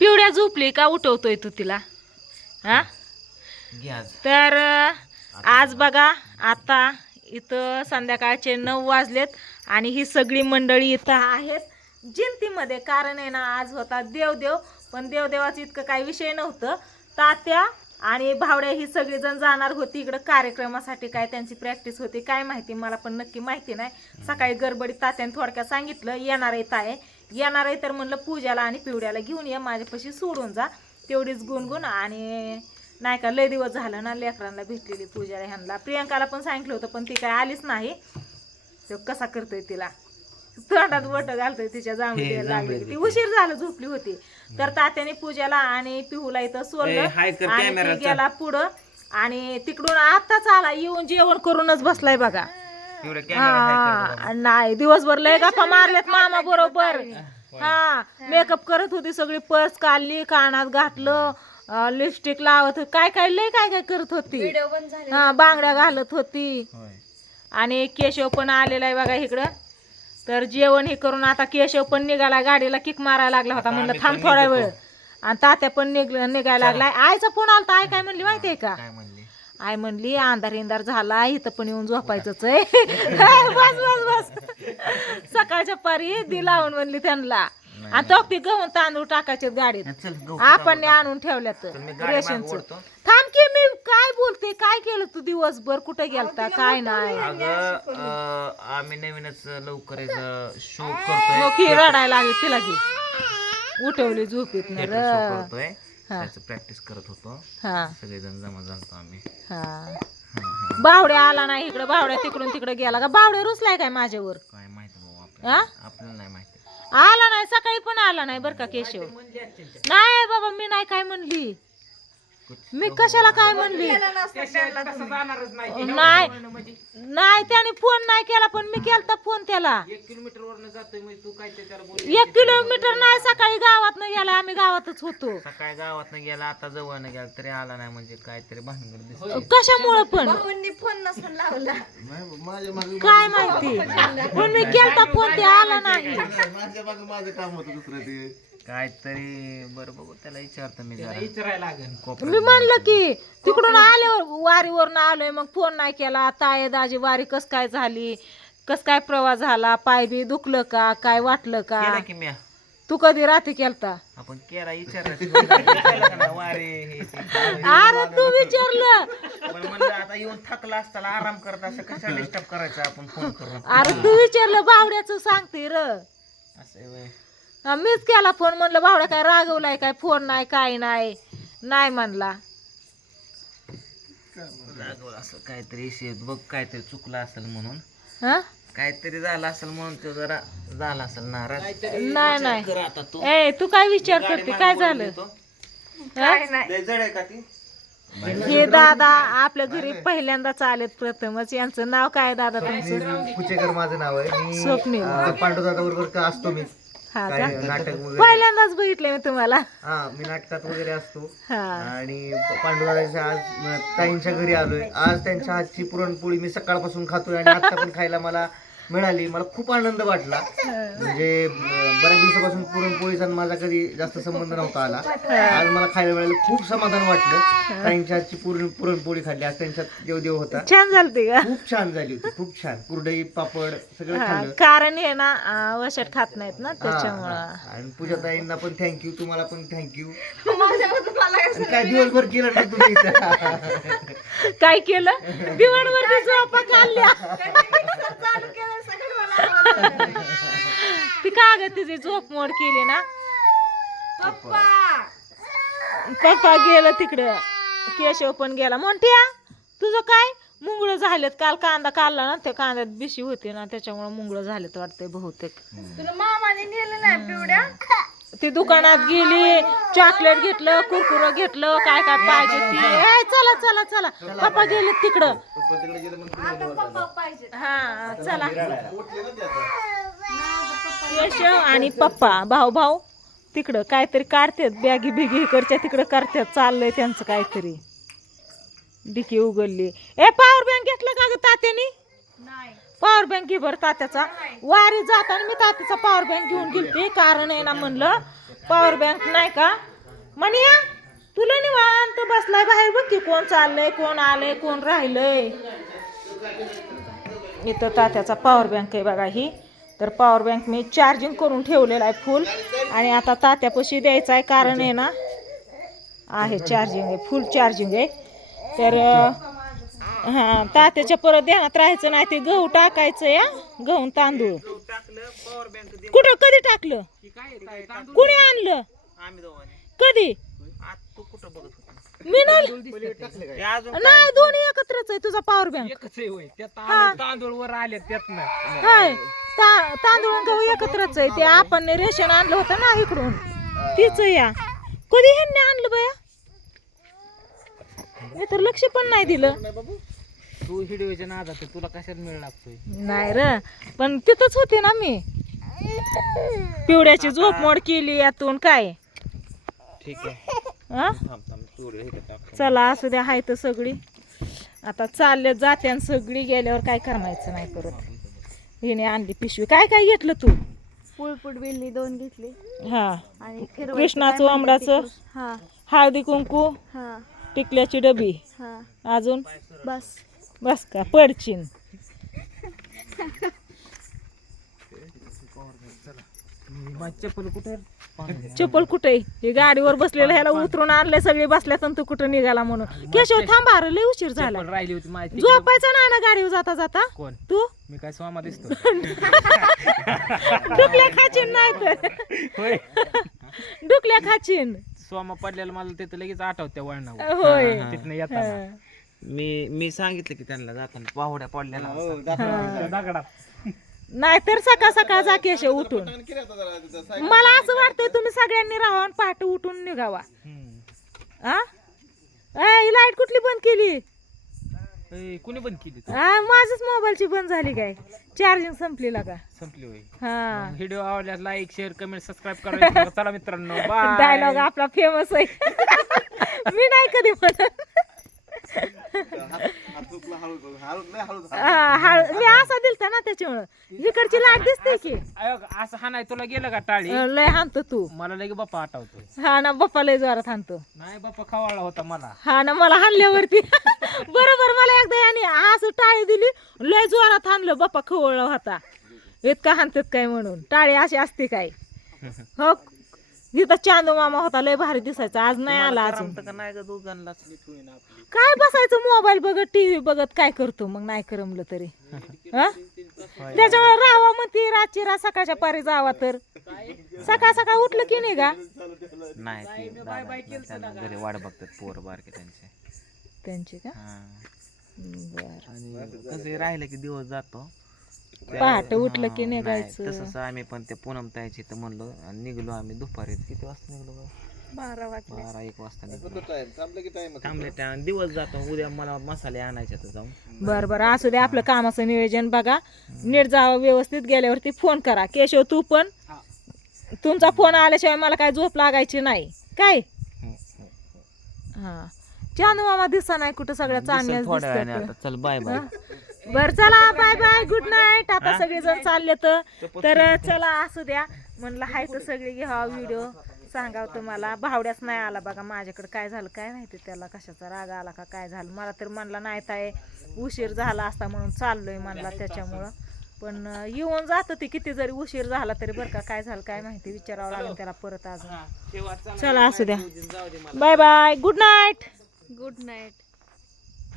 पिवड्या झोपली का उठवतोय तू तिला? हा तर आज बघा आता इथं संध्याकाळचे 9 वाजलेत आणि ही सगळी मंडळी इथं आहेत जिंतीमध्ये. कारण आहे ना आज होता देवदेव, पण देवदेवाचं इतकं काही विषय नव्हतं. तात्या आणि भावड्या ही सगळीजण जाणार होती इकडं कार्यक्रमासाठी. काय त्यांची प्रॅक्टिस होती काय माहिती, मला पण नक्की माहिती नाही. सकाळी गडबडीत तात्याने थोडक्यात सांगितलं येणार आहे ताय, येणार आहे तर म्हणलं पूजाला आणि पिवड्याला घेऊन ये, माझ्यापाशी सोडून जा. तेवढीच गुणगुण. आणि नाही का लय दिवस झालं ना लेकरांना भेटलेली पूजाला ह्यांना. प्रियंकाला पण सांगितलं होतं पण ती काय आलीच नाही. तो कसा करतोय तिला, तोंडात बोट घालतोय तिच्या जांभळी लागली. ती उशीर झालं झोपली होती. तर तात्याने पूजाला आणि पिहूला इथं सोडलं आणि ती गेला पुढं. आणि तिकडून आताच आला, येऊन जेवण करूनच बसलाय बघा. नाही दिवसभर लय गप्पा मारल्यात मामा बरोबर. हा मेकअप करत होती सगळी, पर्स काढली, कानात घातलं, लिपस्टिक लावत होती, काय काय लय काय काय करत होती. हा बांगड्या घालत होती. आणि केशव पण आलेला आहे बघा इकडं. तर जेवण हे करून आता केशव पण निघाला, गाडीला किक मारायला लागला होता. म्हणलं थांब थोडा वेळ. आणि तात्या पण निघायला लागलाय. आईचा फोन आलता. आई काय म्हणली माहितीये का? आई म्हणली अंधार इंधार झाला इथं पण येऊन झोपायचंच आहे. बस बस बस सकाळच्या पारी दी लावून म्हणली त्यांना. आणि तो ते गहू तांदूळ टाकायचे गाडीत, आपण आणून ठेवल्यात रेशनचं. थांब की मी काय बोलते, काय केलं तू दिवसभर, कुठे गेलता काय नाही? आम्ही नवीनच लवकर शो करतोय. रडायला लागली तिला की उठवली झोपेत करतोय, त्याचं प्रॅक्टिस करत होतो. सगळेजण जमा झालतो आम्ही. बावड्या आला नाही इकडं, बावड्या तिकडून तिकडे गेला का? बावड्या रुसलाय काय माझ्यावर? काय माहिती बाबा, आपल्याला नाही माहिती. आला नाही, सकाळी पण आला नाही बरं का केशव. नाही बाबा मी नाही काय म्हणली, मी कशाला काय म्हणली नाही. नाही त्याने फोन नाही केला, पण मी केलता फोन त्याला. 1 किलोमीटर वरनं जातोय म्हणजे तू काय त्याच्यावर बोल. 1 किलोमीटर नाही, सकाळी गावात न गेला, आम्ही गावातच होतो. सकाळी गावात गेला, आता जवळ न गेला तरी आला नाही म्हणजे काहीतरी भानगड दिसते. कशामुळे पण फोन नसून लावला काय माहिती, पण मी केलता फोन, ते आला नाही. माझं काम होतं दुसरं ते काहीतरी बरं बघू त्याला विचारतो मी, विचारायला लागेल. मी म्हणलं की तिकडून आल्यावर वारीवरनं आलोय, मग फोन नाही केला. ताये दाजी वारी कस काय झाली, कस काय प्रवास झाला, पाय बी दुखलं का, काय वाटलं का? की मी तू कधी रात्री केलता? आपण केला विचारायचं वारे. अरे तू विचारलं, पण म्हणलं आता येऊन थकला असताना आराम करत असं कशाला डिस्टर्ब करायचं आपण फोन करून. अरे तू विचारलं बावड्याचं सांगते र. असं मीच केला फोन, म्हणलं बावड्या काय रागवलाय काय, फोन नाही काय नाही, नाही म्हणला. रागवलं असं काहीतरी बघ, काहीतरी चुकलं असेल म्हणून, हा काहीतरी झालं असेल म्हणून तो जरा झाला असेल नाराज. नाही नाही. कर आता तू. ए तू काय विचार करते, काय झालं? हे दादा आपल्या घरी पहिल्यांदाच आलेत प्रथमच. यांचं नाव काय दादा तुमचं? कुचेकर माझं नाव आहे. मी स्वप्नील. पांडुदादा बरोबर असतो मी. हा का? नाटक वगैरे पहिल्यांदाच बघितलंय मी तुम्हाला. हा मी नाटकात वगैरे असतो. हा आणि पांडुदादाच्या आज ताईंच्या घरी आलोय. आज त्यांच्या हातची पुरणपोळी मी सकाळपासून खातोय आणि आता पण खायला मला मिळाली. मला खूप आनंद वाटला. म्हणजे बऱ्याच दिवसापासून पुरणपोळीचा माझा कधी जास्त संबंध नव्हता आला. आज मला खायला मिळालं, खूप समाधान वाटलं. ताईंच्या हातची पुरणपोळी खाल्ली. आज त्यांच्यात देवदेव होता. छान झालती का? खूप छान झाली होती, खूप छान. कुरडई पापड सगळं खाल्लं. कारण हे ना वशात खात नाहीत ना त्याच्यामुळं. आणि पूजाताईंना पण थँक्यू, तुम्हाला पण थँक्यू. काय दिवसभर केलं ना तुम्ही इथं? काय केलं? दिवाणवरती झोपा खाल्ल्या. ती का ग तिची झोप मोड केली ना. पप्पा गेलं तिकडं, केशव पण गेला. मोठ्या तुझं काय मुंगळ झालेत? काल कांदा काढला ना, त्या कांद्यात बिशी होती ना त्याच्यामुळे मुंगळ झालेत वाटतंय बहुतेक. तुला मामाने नेलं नाही पिवड्या? ती दुकानात गेली, चॉकलेट घेतलं, कुरकुरं घेतलं, काय काय पाहिजे ती. चला चला चला, पप्पा गेले तिकडं. हा चला. केशव आणि पप्पा भाऊ भाऊ तिकडं काहीतरी काढतात, बॅगी बिगी इकडच्या तिकडं करतात. चाललंय त्यांचं काहीतरी. डिकी उघडली. ए पॉवर बँक घेतलं का ग तात्यानी? पॉवर बँक घे बरं तात्याचा. वारी जाताना मी तात्याचा पॉवर बँक घेऊन गेलते. कारण आहे ना म्हणलं पॉवर बँक नाही का म्हणया तुला निवांत बसलाय बाहेर बघ की कोण चाललंय कोण आलंय कोण राहिलंय. इथं तात्याचा पॉवर बँक आहे बघा ही. तर पॉवर बँक मी चार्जिंग करून ठेवलेला आहे फुल आणि आता तात्यापाशी द्यायचा आहे कारण आहे ना आहे चार्जिंग आहे फुल चार्जिंग आहे. तर हां तात्याच्या परत ध्यानात राहायचं नाही ते गहू टाकायचं या गहू तांदूळ कुठं कधी टाकलं कुणी आणलं कधी मी नाही दोन्ही एकत्रच आहे तुझा पॉवर बँक तांदूळ वर आले त्यातनं हाय तांदूळ आणि गहू एकत्रच आहे ते आपण रेशन आणलं होतं ना इकडून तीच या कधी ह्यांनी आणलं बया मी तर लक्ष पण नाही दिलं. तू हिडीच्या नादात तुला कशात मिळ लागतोय नाही र पण तिथंच होते ना मी पिवड्याची झोप मोड केली यातून काय ठीक आहे. हा चला असू द्या हाय तर सगळी आता चालले जाते आणि सगळी गेल्यावर काय करायचं नाही परत. हिने आणली पिशवी काय काय घेतलं तू पुळपुट बिल्ली 2 घेतली हा आणि फिरवायचं कृष्णाचं काय आंबडाचं म्हणते ते हा हळदी कुंकू हा टिकल्याची डबी हा अजून बस बस का पडचिन चप्पल कुठे चप्पल कुठे हे गाडीवर बसलेलं ह्याला उतरून आणले सगळे बसल्यात आणि तू कुठं निघाला म्हणून केशव थांबा रे लय उशीर झाला राहिली होती माझी झोपायचं नाही ना गाडीवर जाता जाता कोण तू मी काय स्वामा दिसतो डुकल्या खाचीन नाही तर डुकल्या खाचीन स्वामा पडलेला मला तिथं लगेच आठवत्या वळणावर होय तिथनं येताना मी सांगितलं की त्यांना जाताना पाहुड्या पडलेला दगडात नाहीतर सकाळ सकाळ जा केशव उठून मला असं वाटतंय तुम्ही सगळ्यांनी राहा आणि पहाटे उठून निघावा. लाईट कुठली बंद केली कुणी बंद केली माझच मोबाईलची बंद झाली काय चार्जिंग संपली का संपली होय. हा व्हिडिओ आवडल्यास लाईक शेअर कमेंट सबस्क्राईब करा. चला मित्रांनो बाय. डायलॉग आपला फेमस आहे मी नाही कधी म्हणत मी असा दिलता ना त्याच्यामुळं इकडची लाट दिसते की असं हा नाही तुला गेलं का टाळी लय हाणतो तू मला लगे बाप्पा आठवतो हा ना बाप्पा लय जोरात हाणतो नाही बाप्पा खवाळला होता मला हा ना मला हाणल्यावरती बरोबर मला एकदा याने असं टाळी दिली लय जोरात हाणलं बाप्पा खवळला होता इतका हाणतात काय म्हणून टाळी अशी असते काय हो इथं चांदू मामा होता लय भारी दिसायचा आज नाही आला अजून काय बसायचं मोबाईल बघत टीव्ही बघत काय करतो मग नाही करमलं तरी त्याच्यामुळे राहावा म्हणते रातची रात सकाळच्या पारी जावा तर सकाळ सकाळ उठलं की नाही का नाही घरी वाट बघतात पोर बारके त्यांची का कसे राहिलं की दिवस जातो पहाटे उठलं की निघायचं तसंच आम्ही पण ते पूनम ताईची तर म्हणलो आणि निघलो आम्ही दुपारी किती वाजता निघलो 12-1 वाजता थांबले टाइम दिवस जातो उद्या मला मसाले आणायचे तर जाऊन बर बर असू दे आपलं कामाचं नियोजन बघा नीट जावं व्यवस्थित गेल्यावरती फोन करा केशव तू पण तुमचा फोन आल्याशिवाय मला काय झोप लागायची नाही काय हा चांदू मामा दिसा नाही कुठं सगळ्या चांगल्या चल बाय बाय बर चला बाय बाय गुड नाईट आता सगळेजण चालले तर चला असू द्या म्हणलं हाय तर सगळे घ्यावा व्हिडिओ सांगावं तुम्हाला भावड्याच नाही आला बघा माझ्याकडे काय झालं काय माहिती त्याला कशाचा राग आला का काय झालं मला तर म्हणला नाही ताई उशीर झाला असता म्हणून चाललोय म्हणला त्याच्यामुळं पण येऊन जात ते किती जरी उशीर झाला तरी बरं का काय झालं काय माहिती विचारावं लागेल त्याला परत अजून चला असू द्या bye bye good night good night